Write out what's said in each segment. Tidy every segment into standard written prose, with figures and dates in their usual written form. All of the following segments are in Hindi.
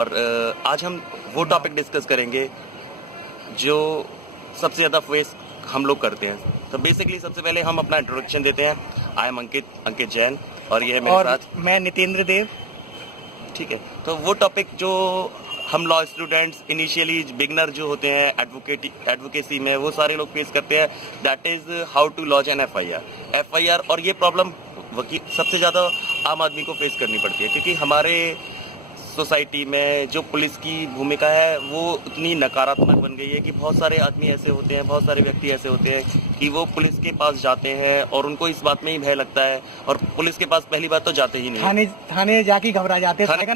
और आज हम वो टॉपिक डिस्कस करेंगे जो सबसे ज़्यादा फेस हम लोग करते हैं। तो बेसिकली सबसे पहले हम अपना इंट्रोडक्शन देते हैं। आई एम अंकित जैन और ये है मेरे साथ मैं नितेंद्र देव। ठीक है, तो वो टॉपिक जो हम लॉ स्टूडेंट्स इनिशियली बिगनर जो होते हैं एडवोकेसी में, वो सारे लोग फेस करते हैं, that is how to launch an FIR. और ये प्रॉब्लम सबसे ज़्यादा आम आदमी को फेस करनी पड़ती है, क्योंकि हमारे सोसाइटी में जो पुलिस की भूमिका है वो इतनी नकारात्मक बन गई है कि बहुत सारे आदमी ऐसे होते हैं, बहुत सारे व्यक्ति ऐसे होते हैं कि वो पुलिस के पास जाते हैं और उनको इस बात में ही भय लगता है, और पुलिस के पास पहली बात तो जाते ही नहीं, थाने जाके घबरा जाते हैं। थाने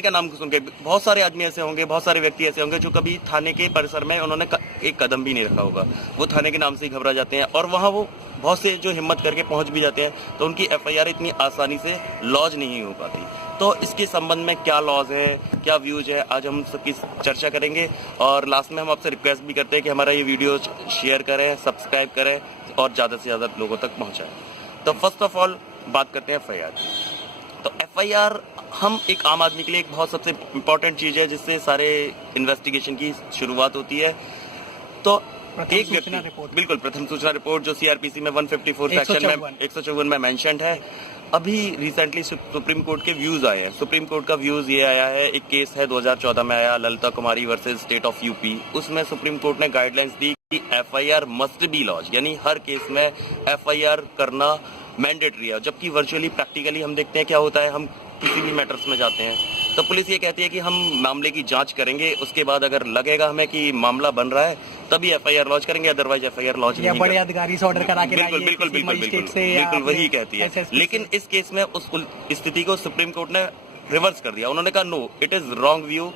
का नाम सुन के बहुत सारे आदमी ऐसे होंगे, बहुत सारे व्यक्ति ऐसे होंगे जो कभी थाने के परिसर में उन्होंने एक कदम भी नहीं रखा होगा, वो थाने के नाम से ही घबरा जाते हैं। और वहाँ वो बहुत से जो हिम्मत करके पहुंच भी जाते हैं तो उनकी एफआईआर इतनी आसानी से लॉन्च नहीं हो पाती। तो इसके संबंध में क्या लॉज है, क्या व्यूज है, आज हम सबकी चर्चा करेंगे। और लास्ट में हम आपसे रिक्वेस्ट भी करते हैं कि हमारा ये वीडियो शेयर करें, सब्सक्राइब करें और ज़्यादा से ज़्यादा लोगों तक पहुँचाएं। तो फर्स्ट ऑफ ऑल बात करते हैं एफआईआर की। तो एफआईआर हम एक आम आदमी के लिए एक बहुत सबसे इम्पॉर्टेंट चीज़ है जिससे सारे इन्वेस्टिगेशन की शुरुआत होती है। तो एक व्यक्ति बिल्कुल प्रथम सूचना रिपोर्ट जो सीआरपीसी में 154 सेक्शन में 154 में मेंशन्ड है। अभी रिसेंटली सुप्रीम कोर्ट के व्यूज आए हैं। सुप्रीम कोर्ट का व्यूज ये आया है, एक केस है 2014 में आया, Lalita Kumari versus state of UP. उसमें सुप्रीम कोर्ट ने गाइडलाइंस दी कि एफआईआर मस्ट बी लॉन्च, यानी हर केस में एफआईआर करना मैंडेटरी है। जबकि वर्चुअली प्रैक्टिकली हम देखते हैं क्या होता है, हम किसी भी मैटर्स में जाते हैं तो पुलिस ये कहती है कि हम मामले की जांच करेंगे, उसके बाद अगर लगेगा हमें कि मामला बन रहा है तभी एफआईआर लॉन्च करेंगे, अदरवाइज एफआईआर लॉन्च नहीं बड़े अधिकारी से ऑर्डर करा के बिल्कुल वही कहती है। लेकिन इस केस में उस स्थिति को सुप्रीम कोर्ट ने रिवर्स कर दिया। उन्होंने कहा no, it is wrong view.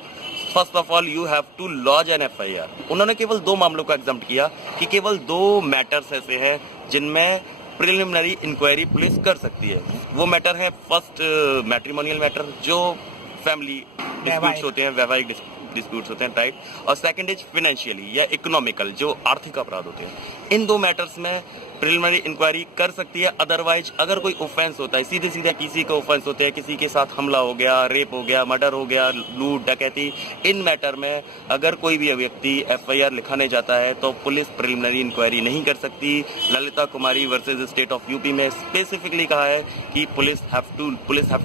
First of all you have to launch an FIR. उन्होंने केवल 2 मामलों को एग्जम्प्ट किया कि केवल 2 मैटर्स ऐसे हैं जिनमें प्रिलिमिनरी इंक्वायरी पुलिस कर सकती है। वो मैटर है फर्स्ट मैट्रिमोनियल मैटर जो फैमिली डिस्प्यूट्स होते हैं, वैवाहिक डिस्प्यूट्स होते हैं, राइट। और सेकंड इज फाइनेंशियली या इकोनॉमिकल जो आर्थिक अपराध होते हैं। इन 2 मैटर्स में प्रिलिमिनरी इंक्वायरी कर सकती है। अदरवाइज अगर कोई ऑफेंस होता है, सीधे सीधे किसी का ऑफेंस होते हैं, किसी के साथ हमला हो गया, रेप हो गया, मर्डर हो गया, लूट डकैती, इन मैटर में अगर कोई भी व्यक्ति एफआईआर लिखाने जाता है तो पुलिस प्रिलिमिनरी इंक्वायरी नहीं कर सकती। Lalita Kumari versus state of UP में स्पेसिफिकली कहा है कि police have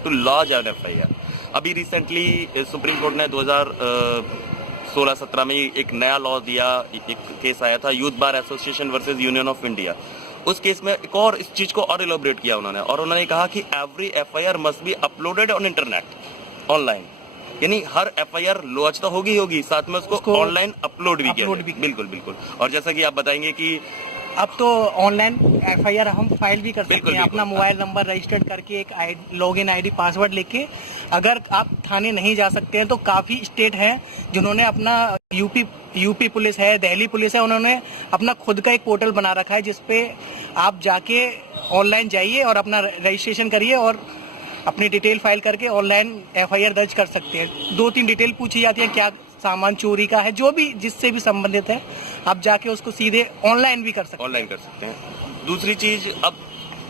to launch an FIR. अभी रिसेंटली सुप्रीम कोर्ट ने 2016-17 में एक नया लॉ दिया, एक केस आया था youth bar association versus union of India. उस केस में एक और इस चीज को और इलैबोरेट किया उन्होंने, और उन्होंने कहा कि every FIR must be uploaded on internet, online. यानी हर एफआईआर लॉन्च तो होगी, साथ में उसको ऑनलाइन अपलोड भी किया। बिल्कुल। और जैसा कि आप बताएंगे कि अब तो ऑनलाइन एफआईआर हम फाइल भी कर सकते हैं, अपना मोबाइल नंबर रजिस्टर्ड करके एक लॉगिन आईडी पासवर्ड लेके। अगर आप थाने नहीं जा सकते हैं तो काफी स्टेट हैं जिन्होंने अपना यूपी पुलिस है, दिल्ली पुलिस है, उन्होंने अपना खुद का एक पोर्टल बना रखा है जिसपे आप जाके ऑनलाइन जाइए और अपना रजिस्ट्रेशन करिए और अपनी डिटेल फाइल करके ऑनलाइन एफआईआर दर्ज कर सकते हैं। 2-3 डिटेल पूछी जाती है, क्या सामान चोरी का है, जो भी जिससे भी संबंधित है, आप जाके उसको सीधे ऑनलाइन भी कर सकते हैं। दूसरी चीज, अब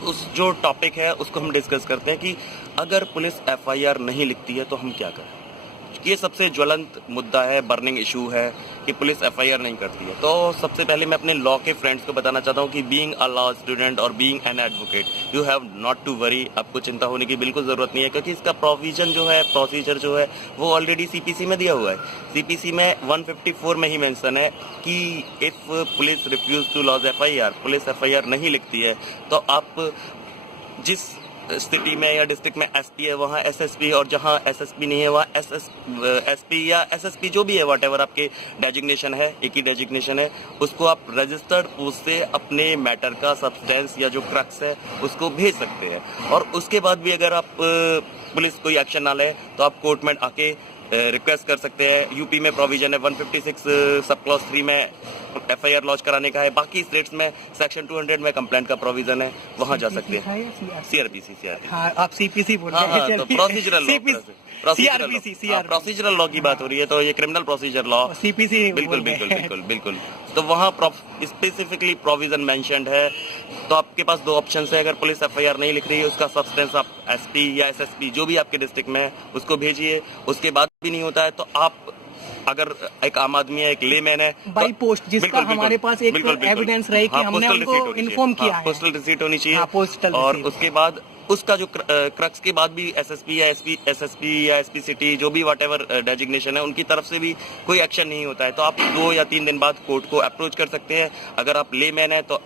उस जो टॉपिक है उसको हम डिस्कस करते हैं कि अगर पुलिस एफआईआर नहीं लिखती है तो हम क्या करें। ये सबसे ज्वलंत मुद्दा है, बर्निंग इशू है कि पुलिस एफआईआर नहीं करती है। तो सबसे पहले मैं अपने लॉ के फ्रेंड्स को बताना चाहता हूँ कि बीइंग अ लॉ स्टूडेंट और being an advocate, you have not to worry. आपको चिंता होने की बिल्कुल जरूरत नहीं है, क्योंकि इसका प्रोसीजर जो है वो ऑलरेडी सीपीसी में दिया हुआ है। सीपीसी में 154 में ही मेंशन है कि if police refuse to launch FIR, police FIR नहीं लिखती है तो आप जिस स्थिति में या डिस्ट्रिक्ट में एसपी है वहाँ एसएसपी, और जहाँ एसएसपी नहीं है वहाँ एसपी या एसएसपी जो भी है, व्हाटएवर आपके डेजिग्नेशन है, एक ही डेजिग्नेशन है, उसको आप रजिस्टर्ड पोस्ट से अपने मैटर का सब्सटेंस या जो क्रक्स है उसको भेज सकते हैं। और उसके बाद भी अगर आप पुलिस कोई एक्शन ना ले तो आप कोर्ट में आके रिक्वेस्ट कर सकते हैं। यूपी में प्रोविजन है 156 सब क्लॉज 3 में एफआईआर लॉन्च कराने का है। बाकी स्टेट्स में सेक्शन 200 में कंप्लेंट का प्रोविजन है, वहां जा सकते हैं। सीआरपीसी हाँ, आप सीपीसी बोल रहे हैं। तो प्रोसीजरल लॉ की बात हो रही है, तो ये क्रिमिनल प्रोसीजर लॉ सीपीसी बिल्कुल। तो वहाँ स्पेसिफिकली प्रोविजन मेंशन्ड है। तो आपके पास 2 ऑप्शन है, अगर पुलिस एफआईआर नहीं लिख रही है, उसका सब्सटेंस आप एसपी या एसएसपी जो भी आपके डिस्ट्रिक्ट में है उसको भेजिए। उसके बाद भी नहीं होता है तो आप अगर एक आम आदमी है, एक लेमैन है, बाई पोस्ट जिसका हमारे पास एक एविडेंस रहे कि हमने उनको इन्फॉर्म किया है, पोस्टल रिसीट होनी चाहिए। पोस्टल और उसके बाद उसका जो क्रक्स के बाद भी एसएसपी या एसएसपी या एसपी सिटी जो भी व्हाटएवर डेजिग्नेशन है उनकी तरफ से भी कोई एक्शन नहीं होता है, तो आप 2 या 3 दिन बाद कोर्ट को अप्रोच कर सकते हैं। अगर आप लेमैन है तो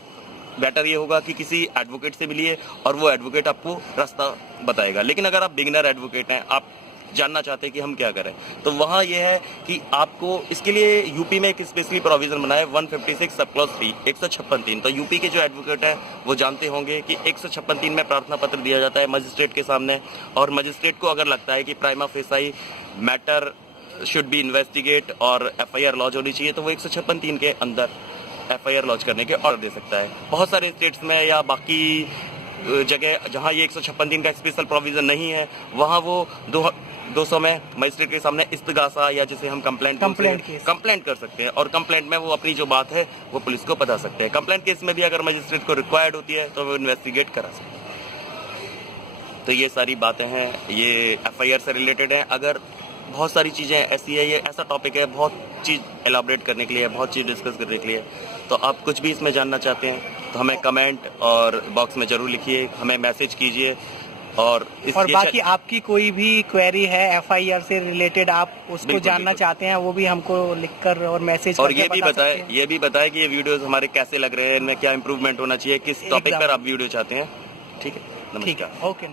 बेटर ये होगा कि किसी एडवोकेट से मिलिए और वो एडवोकेट आपको रास्ता बताएगा। लेकिन अगर आप बिगिनर एडवोकेट हैं, आप जानना चाहते हैं कि हम क्या करें, तो वहाँ ये है कि आपको इसके लिए यूपी में एक स्पेशली प्रोविजन बना है 156 सब क्लॉज 3 156(3). तो यूपी के जो एडवोकेट हैं वो जानते होंगे कि 156(3) में प्रार्थना पत्र दिया जाता है मजिस्ट्रेट के सामने, और मजिस्ट्रेट को अगर लगता है कि prima facie matter should be investigate और FIR लॉन्च होनी चाहिए, तो वो 156(3) के अंदर FIR लॉन्च करने के ऑर्डर दे सकता है। बहुत सारे स्टेट्स में या बाकी जगह जहाँ ये 156(3) का स्पेशल प्रोविजन नहीं है, वहाँ वो 200 में मजिस्ट्रेट के सामने इस्तिगासा या जिसे हम कंप्लेंट कर सकते हैं, और कंप्लेंट में वो अपनी जो बात है वो पुलिस को बता सकते हैं। कंप्लेंट केस में भी अगर मजिस्ट्रेट को रिक्वायर्ड होती है तो वो इन्वेस्टिगेट करा सकते हैं। तो ये सारी बातें हैं, ये FIR से रिलेटेड है। अगर बहुत सारी चीज़ें ऐसी है, ये ऐसा टॉपिक है, बहुत चीज़ एलाबरेट करने के लिए, बहुत चीज़ डिस्कस करने के लिए, तो आप कुछ भी इसमें जानना चाहते हैं तो हमें कमेंट और बॉक्स में ज़रूर लिखिए, हमें मैसेज कीजिए। और बाकी आपकी कोई भी क्वेरी है FIR से रिलेटेड, आप उसको जानना चाहते हैं, वो भी हमको लिखकर और मैसेज और ये भी बताएं कि ये वीडियोस हमारे कैसे लग रहे हैं, इनमें क्या इंप्रूवमेंट होना चाहिए, किस टॉपिक पर आप वीडियो चाहते हैं। ठीक है, नमस्कार। ओके।